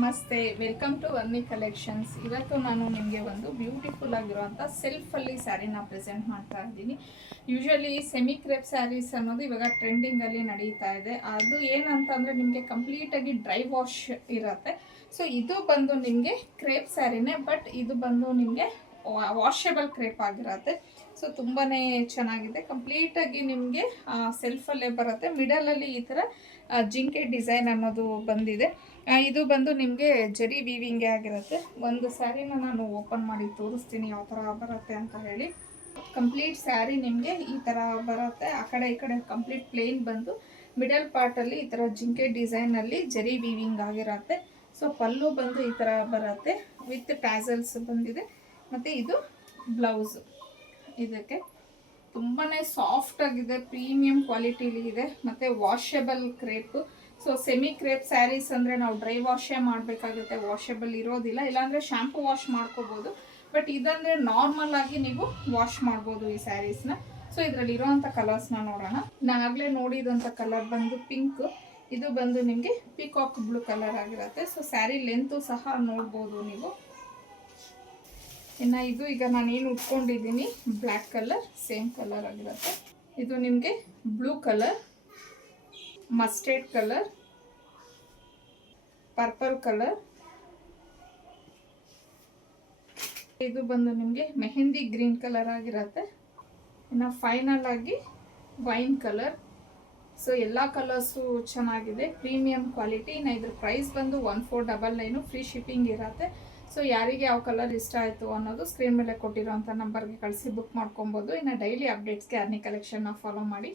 ನಮಸ್ತೆ, welcome to ವರ್ನಿ collections. ಇವತ್ತು ನಾನು ನಿಮಗೆ ಒಂದು ಬ್ಯೂಟಿಫುಲ್ ಆಗಿರುವಂಥ ಸೆಲ್ಫಲ್ಲಿ ಸ್ಯಾರಿನ ಪ್ರೆಸೆಂಟ್ ಮಾಡ್ತಾ ಇದ್ದೀನಿ. ಯೂಶಲಿ ಸೆಮಿ ಕ್ರೇಪ್ ಸ್ಯಾರೀಸ್ ಅನ್ನೋದು ಇವಾಗ ಟ್ರೆಂಡಿಂಗಲ್ಲಿ ನಡೀತಾ ಇದೆ. ಅದು ಏನಂತಂದರೆ ನಿಮಗೆ ಕಂಪ್ಲೀಟಾಗಿ ಡ್ರೈ ವಾಶ್ ಇರುತ್ತೆ. ಸೊ ಇದು ಬಂದು ನಿಮಗೆ ಕ್ರೇಪ್ ಸ್ಯಾರಿನೇ, ಬಟ್ ಇದು ಬಂದು ನಿಮಗೆ ವಾಷೇಬಲ್ ಕ್ರೇಪ್ ಆಗಿರುತ್ತೆ. ಸೊ ತುಂಬಾ ಚೆನ್ನಾಗಿದೆ. ಕಂಪ್ಲೀಟಾಗಿ ನಿಮಗೆ ಸೆಲ್ಫಲ್ಲೇ ಬರುತ್ತೆ. ಮಿಡಲಲ್ಲಿ ಈ ಥರ ಜಿಂಕೆ ಡಿಸೈನ್ ಅನ್ನೋದು ಬಂದಿದೆ. ಇದು ಬಂದು ನಿಮಗೆ ಜರಿ ವೀವಿಂಗೇ ಆಗಿರುತ್ತೆ. ಒಂದು ಸ್ಯಾರಿನ ನಾನು ಓಪನ್ ಮಾಡಿ ತೋರಿಸ್ತೀನಿ ಯಾವ ಥರ ಬರುತ್ತೆ ಅಂತ ಹೇಳಿ. ಕಂಪ್ಲೀಟ್ ಸ್ಯಾರಿ ನಿಮಗೆ ಈ ಥರ ಬರುತ್ತೆ. ಆ ಕಡೆ ಈ ಕಡೆ ಕಂಪ್ಲೀಟ್ ಪ್ಲೇನ್ ಬಂದು ಮಿಡಲ್ ಪಾರ್ಟಲ್ಲಿ ಈ ಥರ ಜಿಂಕೆ ಡಿಸೈನಲ್ಲಿ ಜರಿ ವೀವಿಂಗ್ ಆಗಿರುತ್ತೆ. ಸೊ ಪಲ್ಲು ಬಂದು ಈ ಥರ ಬರುತ್ತೆ ವಿತ್ ಟ್ಯಾಸಲ್ಸ್ ಬಂದಿದೆ. ಮತ್ತು ಇದು ಬ್ಲೌಸ್. ಇದಕ್ಕೆ ತುಂಬಾ ಸಾಫ್ಟ್ ಆಗಿದೆ, ಪ್ರೀಮಿಯಂ ಕ್ವಾಲಿಟಿಲಿ ಇದೆ. ಮತ್ತು washable crepe. So semi crepe sarees ಅಂದರೆ ನಾವು ಡ್ರೈ ವಾಶೇ ಮಾಡಬೇಕಾಗುತ್ತೆ, ವಾಷೇಬಲ್ ಇರೋದಿಲ್ಲ. ಇಲ್ಲಾಂದರೆ ಶಾಂಪು ವಾಶ್ ಮಾಡ್ಕೋಬೋದು. ಬಟ್ ಇದಂದರೆ ನಾರ್ಮಲ್ ಆಗಿ ನೀವು ವಾಶ್ ಮಾಡ್ಬೋದು ಈ ಸ್ಯಾರೀಸ್ನ. ಸೊ ಇದರಲ್ಲಿ ಇರೋವಂಥ ಕಲರ್ಸ್ನ ನೋಡೋಣ. ನಾನಾಗಲೇ ನೋಡಿದಂಥ ಕಲರ್ ಬಂದು ಪಿಂಕ್. ಇದು ಬಂದು ನಿಮಗೆ ಪೀಕಾಕ್ ಬ್ಲೂ ಕಲರ್ ಆಗಿರುತ್ತೆ. ಸೊ ಸ್ಯಾರಿ ಲೆಂತು ಸಹ ನೋಡ್ಬೋದು ನೀವು. ಇನ್ನು ಇದು ಈಗ ನಾನೇನು ಉಟ್ಕೊಂಡಿದ್ದೀನಿ ಬ್ಲ್ಯಾಕ್ ಕಲರ್, ಸೇಮ್ ಕಲರ್ ಆಗಿರುತ್ತೆ. ಇದು ನಿಮಗೆ blue colour, mustard colour, purple colour. ಇದು ಬಂದು ನಿಮಗೆ ಮೆಹಂದಿ ಗ್ರೀನ್ ಕಲರ್ ಆಗಿರುತ್ತೆ. ಇನ್ನು ಫೈನಲ್ ಆಗಿ ವೈನ್ ಕಲರ್. ಸೊ ಎಲ್ಲ ಕಲರ್ಸು ಚೆನ್ನಾಗಿದೆ, ಪ್ರೀಮಿಯಂ ಕ್ವಾಲಿಟಿ. ಇನ್ನು ಇದ್ರ ಪ್ರೈಸ್ ಬಂದು 1499, ಫ್ರೀ ಶಿಪ್ಪಿಂಗ್ ಇರುತ್ತೆ. ಸೊ ಯಾರಿಗೆ ಯಾವ ಕಲರ್ ಇಷ್ಟ ಆಯಿತು ಅನ್ನೋದು ಸ್ಕ್ರೀನ್ ಮೇಲೆ ಕೊಟ್ಟಿರೋಂಥ ನಂಬರ್ಗೆ ಕಳಿಸಿ ಬುಕ್ ಮಾಡ್ಕೊಬೋದು. ಇನ್ನು ಡೈಲಿ ಅಪ್ಡೇಟ್ಸ್ಗೆ ವರ್ನಿ ಕಲೆಕ್ಷನ್ನ ಫಾಲೋ ಮಾಡಿ.